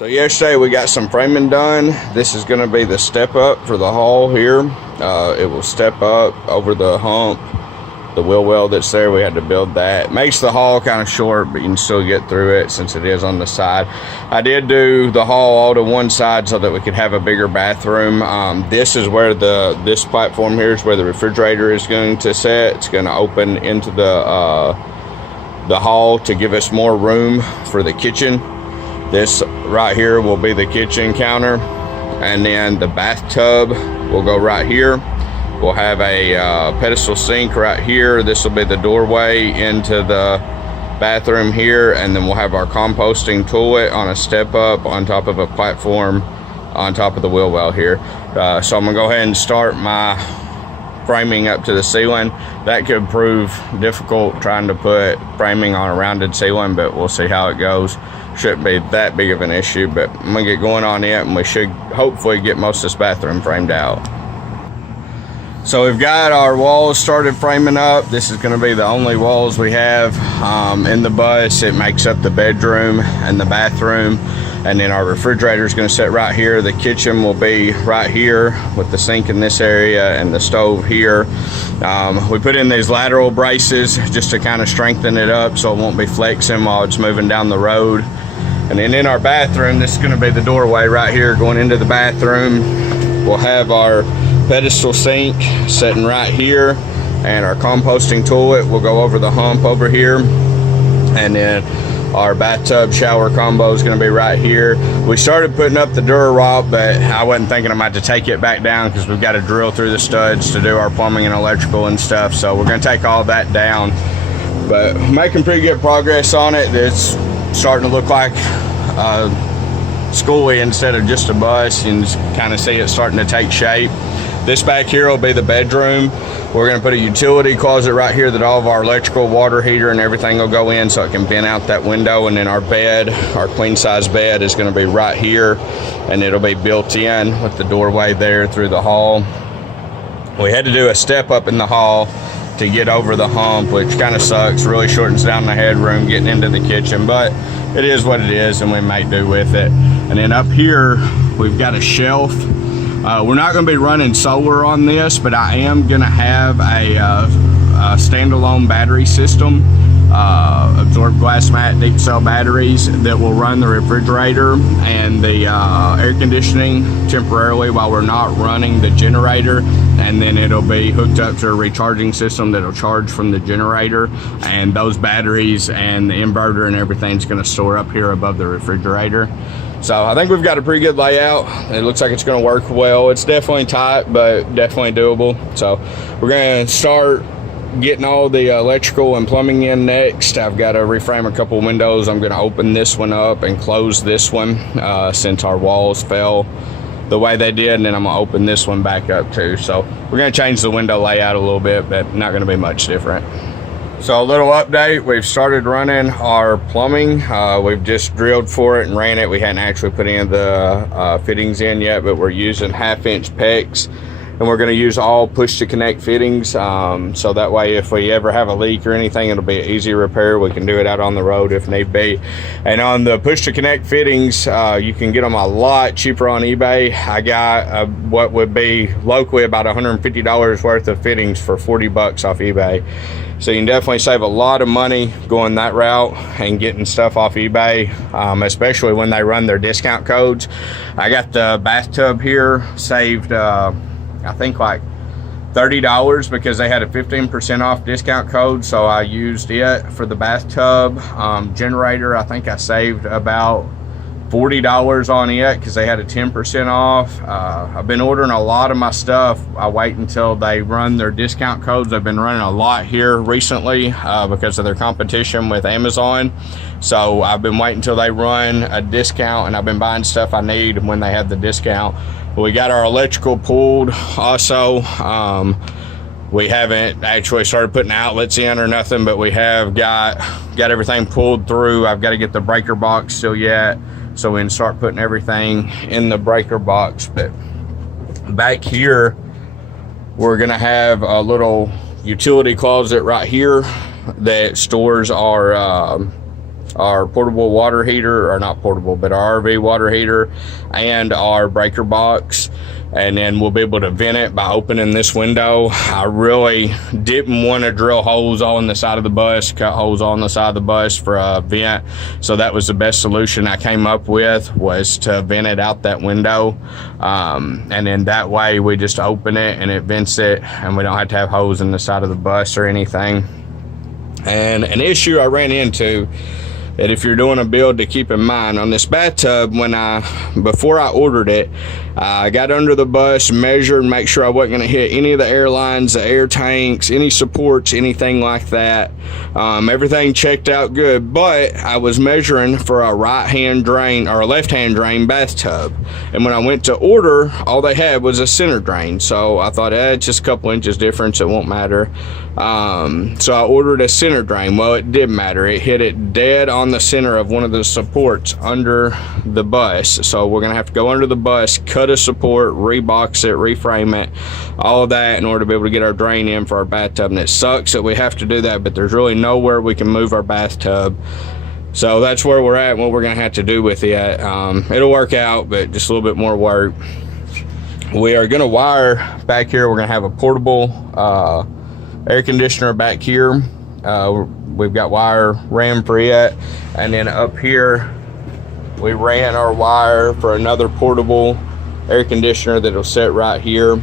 So yesterday we got some framing done. This is going to be the step up for the hall here. It will step up over the hump, the wheel well that's there. We had to build that. Makes the hall kind of short, but you can still get through it since it is on the side. I did do the hall all to one side so that we could have a bigger bathroom. This is where this platform here is where the refrigerator is going to sit. It's going to open into the hall to give us more room for the kitchen. This right here will be the kitchen counter, and then the bathtub will go right here. We'll have a pedestal sink right here. This will be the doorway into the bathroom here, and then we'll have our composting toilet on a step up on top of a platform on top of the wheel well here. So I'm gonna go ahead and start my framing up to the ceiling. That could prove difficult trying to put framing on a rounded ceiling, but we'll see how it goes. Shouldn't be that big of an issue, but I'm gonna get going on it, and we should hopefully get most of this bathroom framed out. So we've got our walls started framing up. This is going to be the only walls we have in the bus. It makes up the bedroom and the bathroom, and then our refrigerator is going to sit right here. The kitchen will be right here with the sink in this area and the stove here. We put in these lateral braces just to kind of strengthen it up so it won't be flexing while it's moving down the road. And then in our bathroom, this is going to be the doorway right here going into the bathroom. We'll have our pedestal sink sitting right here, and our composting toilet will go over the hump over here, and then our bathtub shower combo is going to be right here. We started putting up the Dura-Rock, but I wasn't thinking I might have to take it back down because we've got to drill through the studs to do our plumbing and electrical and stuff, so we're going to take all that down, but making pretty good progress on it. It's starting to look like Skoolie instead of just a bus. You can kind of see it starting to take shape. This back here will be the bedroom. We're going to put a utility closet right here that all of our electrical, water heater, and everything will go in so it can vent out that window. And then our bed, our queen size bed, is going to be right here, and it'll be built in with the doorway there through the hall. We had to do a step up in the hall to get over the hump, which kind of sucks. Really shortens down the headroom getting into the kitchen, but it is what it is, and we might do with it. And then up here, we've got a shelf. We're not going to be running solar on this, but I am going to have a standalone battery system, absorbed glass mat deep cell batteries that will run the refrigerator and the air conditioning temporarily while we're not running the generator, and then it'll be hooked up to a recharging system that'll charge from the generator, and those batteries and the inverter and everything is going to store up here above the refrigerator. So I think we've got a pretty good layout. It looks like it's going to work well. It's definitely tight, but definitely doable. So we're going to start getting all the electrical and plumbing in next. I've got to reframe a couple windows. I'm going to open this one up and close this one since our walls fell the way they did, and then I'm going to open this one back up too. So we're going to change the window layout a little bit, but not going to be much different. So a little update, we've started running our plumbing. We've just drilled for it and ran it. We hadn't actually put any of the fittings in yet, but we're using 1/2-inch PEX, and we're going to use all push to connect fittings, so that way if we ever have a leak or anything, it'll be an easy repair. We can do it out on the road if need be. And on the push to connect fittings, you can get them a lot cheaper on eBay. I got what would be locally about $150 worth of fittings for 40 bucks off eBay. So you can definitely save a lot of money going that route and getting stuff off eBay, especially when they run their discount codes. I got the bathtub here saved, I think like $30 because they had a 15% off discount code, so I used it for the bathtub. Generator, I think I saved about $40 on it because they had a 10% off. I've been ordering a lot of my stuff. I wait until they run their discount codes. They've been running a lot here recently because of their competition with Amazon. So I've been waiting until they run a discount, and I've been buying stuff I need when they have the discount. We got our electrical pulled also. We haven't actually started putting outlets in or nothing, but we have got everything pulled through. I've got to get the breaker box still yet, so we can start putting everything in the breaker box. But back here, we're gonna have a little utility closet right here that stores our our portable water heater, or not portable, but our RV water heater, and our breaker box. And then we'll be able to vent it by opening this window. I really didn't want to drill holes all on the side of the bus, cut holes all on the side of the bus for a vent. So that was the best solution I came up with, was to vent it out that window. And then that way we just open it and it vents it, and we don't have to have holes in the side of the bus or anything. And an issue I ran into, that if you're doing a build to keep in mind on this bathtub, before I ordered it, I got under the bus, measured, make sure I wasn't going to hit any of the air lines, the air tanks, any supports, anything like that. Everything checked out good, but I was measuring for a right-hand drain or a left-hand drain bathtub, and when I went to order, all they had was a center drain. So I thought, it's just a couple inches difference, it won't matter. So I ordered a center drain. Well, it did matter. It hit it dead on the center of one of the supports under the bus. So we're gonna have to go under the bus, cut a support, rebox it, reframe it, all of that in order to be able to get our drain in for our bathtub. And it sucks that we have to do that, but there's really nowhere we can move our bathtub. So that's where we're at and what we're gonna have to do with it. It'll work out, but just a little bit more work. We are gonna wire back here. We're gonna have a portable air conditioner back here. We've got wire ran for it, and then up here we ran our wire for another portable air conditioner that'll sit right here,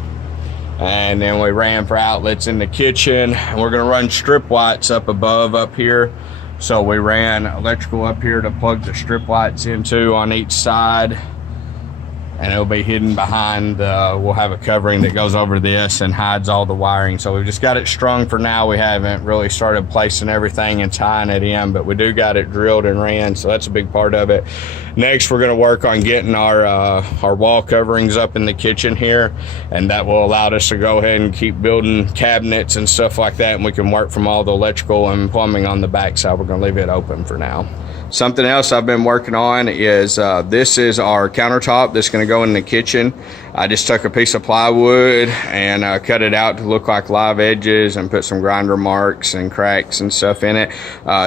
and then we ran for outlets in the kitchen, and we're going to run strip lights up above up here. So we ran electrical up here to plug the strip lights into on each side, and it'll be hidden behind, we'll have a covering that goes over this and hides all the wiring. So we've just got it strung for now. We haven't really started placing everything and tying it in, but we do got it drilled and ran, so that's a big part of it. Next, we're gonna work on getting our wall coverings up in the kitchen here, and that will allow us to go ahead and keep building cabinets and stuff like that, and we can work from all the electrical and plumbing on the back side. We're gonna leave it open for now. Something else I've been working on is this is our countertop that's going to go in the kitchen. I just took a piece of plywood and cut it out to look like live edges and put some grinder marks and cracks and stuff in it.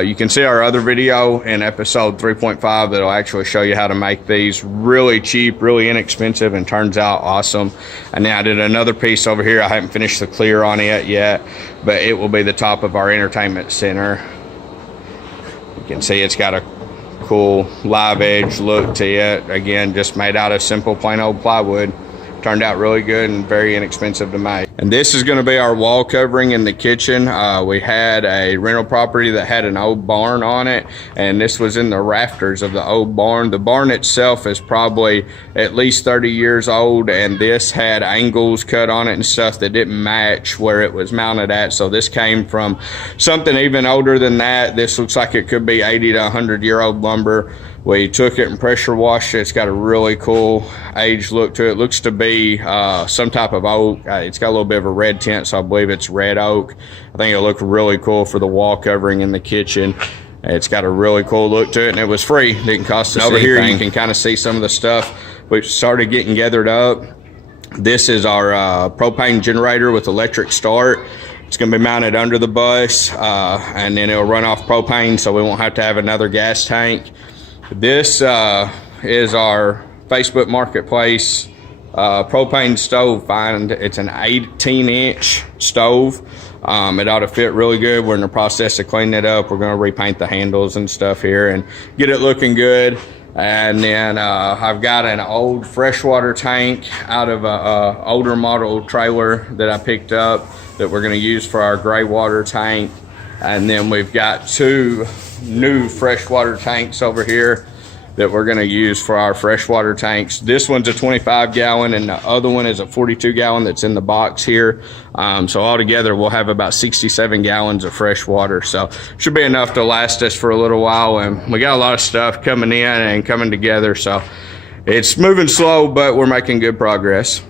You can see our other video in episode 3.5 that'll actually show you how to make these really cheap, really inexpensive, and turns out awesome. And then I did another piece over here. I haven't finished the clear on it yet, but it will be the top of our entertainment center. You can see it's got a cool live edge look to it. Again, just made out of simple plain old plywood. Turned out really good and very inexpensive to make. And this is going to be our wall covering in the kitchen. We had a rental property that had an old barn on it, and this was in the rafters of the old barn. The barn itself is probably at least 30 years old, and this had angles cut on it and stuff that didn't match where it was mounted at. So this came from something even older than that. This looks like it could be 80 to 100-year-old lumber. We took it and pressure washed it. It's got a really cool aged look to it. It looks to be some type of oak. It's got a little bit of a red tint, so I believe it's red oak. I think it'll look really cool for the wall covering in the kitchen. It's got a really cool look to it, and it was free. It didn't cost us anything. Over here you can kind of see some of the stuff we started getting gathered up. This is our propane generator with electric start. It's going to be mounted under the bus, and then it'll run off propane, so we won't have to have another gas tank. This is our Facebook Marketplace propane stove find. It's an 18-inch stove. It ought to fit really good. We're in the process of cleaning it up. We're going to repaint the handles and stuff here and get it looking good. And then I've got an old freshwater tank out of a older model trailer that I picked up that we're going to use for our gray water tank. And then we've got two new freshwater tanks over here that we're going to use for our freshwater tanks. This one's a 25-gallon, and the other one is a 42-gallon that's in the box here. So altogether, we'll have about 67 gallons of fresh water. So should be enough to last us for a little while. And we got a lot of stuff coming in and coming together. So it's moving slow, but we're making good progress.